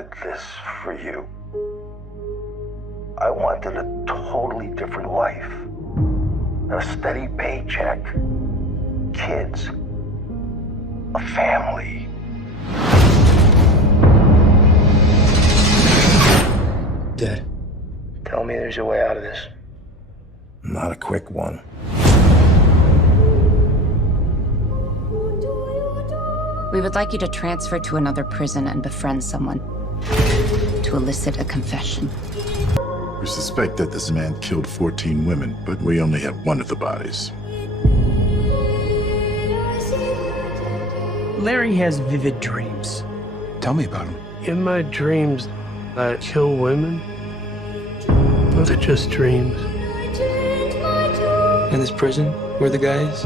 wanted this for you. I wanted a totally different life. A steady paycheck. Kids. A family. Dad, tell me there's a way out of this. Not a quick one. We would like you to transfer to another prison and befriend someone to elicit a confession. We suspect that this man killed 14 women, but we only have one of the bodies. Larry has vivid dreams. Tell me about him. In my dreams, I kill women. Those are just dreams. In this prison, where the guys?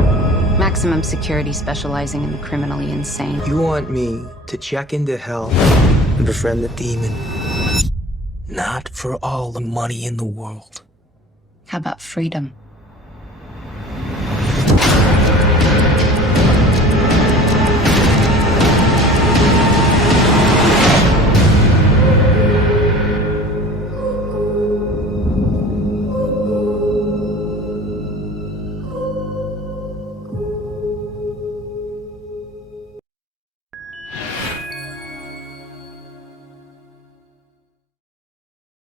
Maximum security specializing in the criminally insane. You want me to check into hell and befriend the demon. Not for all the money in the world. How about freedom?